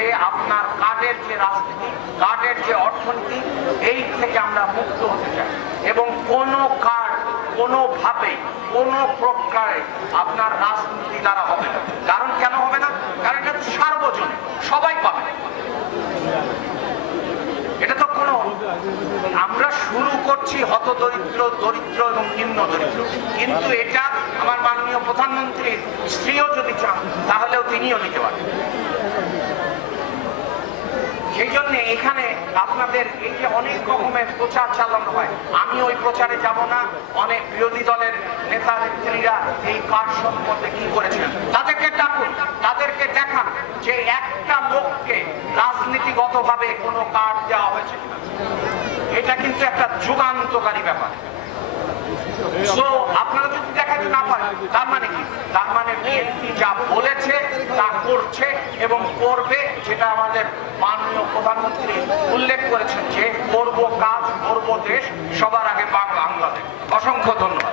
যে আপনার কার্ডের যে রাজনীতি, কার্ডের যে অর্থনীতি, এই থেকে আমরা মুক্ত হতে চাই। এবং কোনো কার্ড কোনোভাবে কোনো প্রকারে আপনার রাজনীতি দ্বারা হবে না। কারণ কেন হবে না? কারণ এটা তো সার্বজনীন, সবাই পাবে। এটা তো কোনো, আমরা শুরু করছি হতদরিদ্র, দরিদ্র এবং নিম্ন দরিদ্র, কিন্তু এটা আমার মাননীয় প্রধানমন্ত্রীর স্ত্রীও যদি চান তাহলেও তিনিও নিতে পারেন। সেই জন্য এখানে আপনাদের এই যে অনেক রকমের প্রচার চালানো হয়, আমি ওই প্রচারে যাব না। অনেক বিরোধী দলের নেতা নেত্রীরা এই কার্ড সম্পর্কে কি করেছেন, তাদেরকে ডাকুন, তাদেরকে দেখান যে একটা লোককে রাজনীতিগতভাবে কোনো কার্ড দেওয়া হয়েছে। এটা কিন্তু একটা যুগান্তকারী ব্যাপার। তো আপনারা যদি দেখাতে না পারেন, তার মানে কি? তার মানে বিএনপি যা বলেছে তা করছে এবং করবে, যেটা আমাদের মাননীয় প্রধানমন্ত্রী উল্লেখ করেছেন যে করব কাজ, করব দেশ, সবার আগে বাংলাদেশ। অসংখ্য ধন্যবাদ।